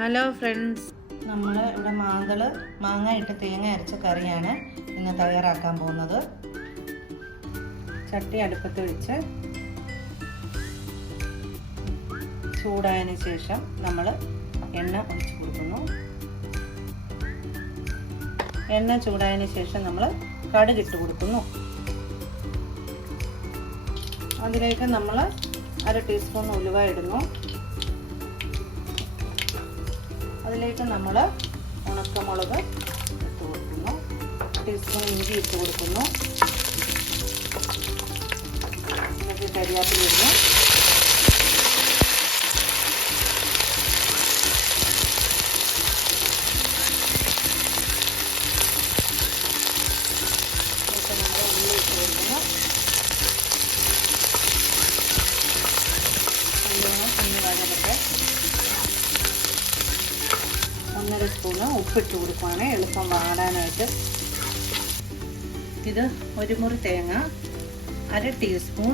Hello friends, നമ്മൾ ഇവിടെ മാങ്ങ ഇട്ട് തേങ്ങ അരച്ച കറിയാണ് ഇന്ന് തയ്യാറാക്കാൻ പോകുന്നത്. ചട്ടി അടുപ്പത്ത് വെച്ച് ചൂടായതിനു ശേഷം നമ്മൾ എണ്ണ ഒഴിച്ചു കൊടുക്കുന്നു. എണ്ണ ചൂടായതിനു ശേഷം നമ്മൾ കടുകിട്ട് കൊടുക്കുന്നു. അതിലേക്ക് നമ്മൾ 1/2 ടീസ്പൂൺ ഉലുവ ഇടുന്നു. അതിലേക്ക് നമ്മൾ ഉണക്കമുളക് ഇട്ട് കൊടുക്കുന്നു. 1 ടീസ്പൂൺ ഇഞ്ചി ഇട്ട് കൊടുക്കുന്നു. എന്നിട്ട് കരിയാപ്പില ഇടുന്നു. എന്നിട്ട് നമ്മൾ ഉള്ളി ഇട്ട് കൊടുക്കുന്നു. ഉള്ളി വഴകട്ടെ. 1/2 സ്പൂണ് ഉപ്പിട്ട് കൊടുക്കുകയാണ് എളുപ്പം വാടാനായിട്ട്. ഇത് 1 മുറി തേങ്ങ, 1/2 ടീസ്പൂൺ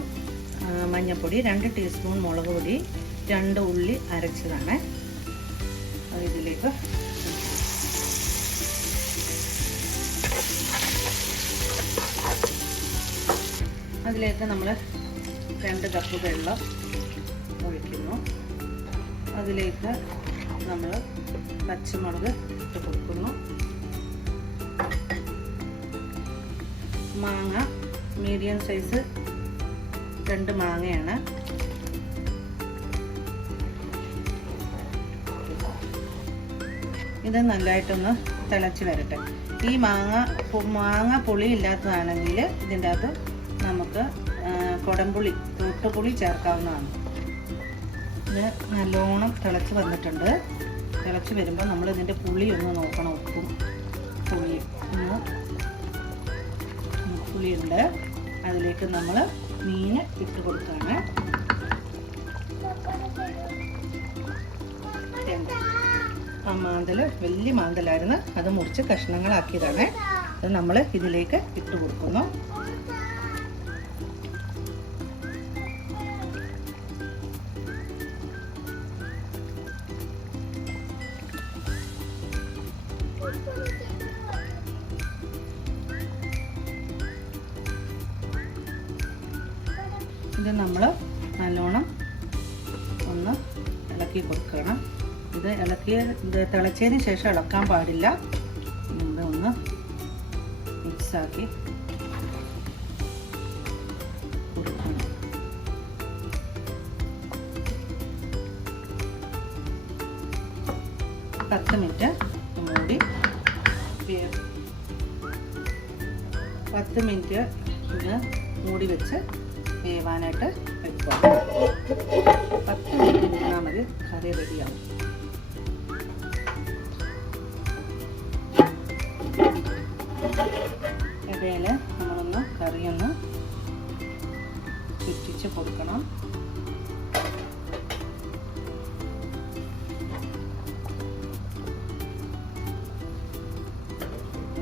മഞ്ഞൾപ്പൊടി, 2 ടീസ്പൂൺ മുളക് പൊടി, 2 ഉള്ളി അരച്ചതാണ്. ഇതിലേക്ക് അതിലേക്ക് നമ്മൾ 2 കപ്പ് വെള്ളം ഒഴിക്കുന്നു. അതിലേക്ക് നമ്മൾ പച്ചമുളക് ഇട്ട് കൊടുക്കുന്നു. മാങ്ങ മീഡിയം സൈസ് 2 മാങ്ങയാണ്. ഇത് നല്ലതായിട്ടൊന്ന് തിളച്ച് വരട്ടെ. ഈ മാങ്ങ പുളി ഇല്ലാത്തതാണെങ്കിൽ ഇതിൻ്റെ അകത്ത് നമുക്ക് കൊടംപുളി, തോട്ടുപുളി ചേർക്കാവുന്നതാണ്. ഇത് നല്ലോണം തിളച്ച് വന്നിട്ടുണ്ട്. തിളച്ച് വരുമ്പോൾ നമ്മൾ ഇതിൻ്റെ പുളി ഒന്ന് നോക്കണം. ഉപ്പും പുളിയുണ്ട്. അതിലേക്ക് നമ്മൾ മീൻ ഇട്ട് കൊടുക്കുകയാണ്. വലിയ മാന്തലായിരുന്നു, അത് മുറിച്ച് കഷ്ണങ്ങളാക്കിയതാണ്. അത് നമ്മൾ ഇതിലേക്ക് ഇട്ട് കൊടുക്കുന്നു. ഇത് നമ്മൾ നല്ലോണം ഒന്ന് ഇളക്കി കൊടുക്കണം. ഇത് തിളച്ചതിന് ശേഷം ഇളക്കാൻ പാടില്ല. നമ്മൾ ഒന്ന് മിക്സാക്കി കൊടുക്കണം. പത്ത് മിനിറ്റ് മൂടി 10 മിനിറ്റ് ഇത് മൂടി വെച്ച് വേവാനായിട്ട് വെക്കുക. 10 മിനിറ്റ് ഇരുന്നാൽ മതി, കറി റെഡിയാവും. ഇടയിൽ നമ്മളൊന്ന് കറിയൊന്ന് ചുറ്റിച്ച് കൊടുക്കണം.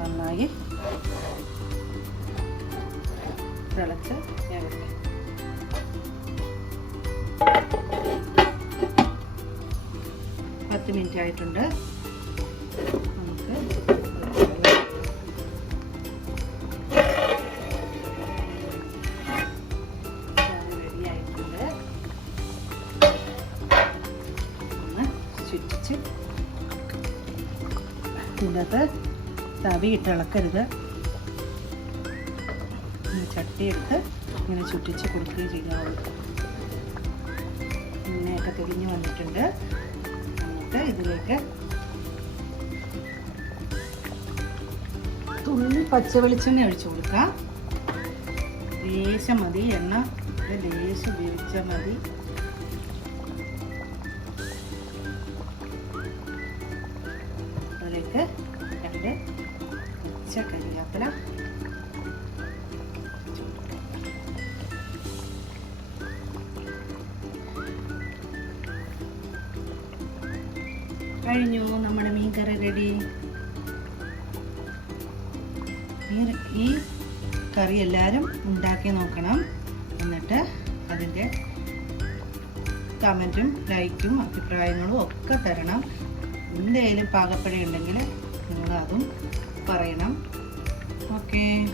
നന്നായി തിളച്ച് വേവട്ടെ. 10 മിനിറ്റ് ആയിട്ടുണ്ട്. നമുക്ക് റെഡി ആയിട്ടുണ്ട്. ഒന്ന് ചുറ്റിച്ച് ഇതിനകത്ത് തവി ഇട്ട് ഇളക്കരുത്. ചട്ടി എടുത്ത് ഇങ്ങനെ ചുറ്റിച്ച് കൊടുക്കുകയും ചെയ്യാവുള്ളൂ. എണ്ണയൊക്കെ തെളിഞ്ഞ് വന്നിട്ടുണ്ട്. എന്നിട്ട് ഇതിലേക്ക് തുള്ളി പച്ച വെളിച്ചെണ്ണ ഒഴിച്ചു കൊടുക്കാം. ലേശം മതി, എണ്ണ ലേശം ഉപയോഗിച്ചാൽ മതി. അതിലേക്ക് 2 പച്ച കരിയാപ്പില കഴിഞ്ഞു. നമ്മുടെ മീൻ കറി റെഡി. ഈ കറി എല്ലാവരും ഉണ്ടാക്കി നോക്കണം. എന്നിട്ട് അതിൻ്റെ കമൻറ്റും ലൈക്കും അഭിപ്രായങ്ങളും ഒക്കെ തരണം. എന്തെങ്കിലും പാകപ്പിഴ ഉണ്ടെങ്കിൽ നിങ്ങൾ അതും പറയണം. ഓക്കേ.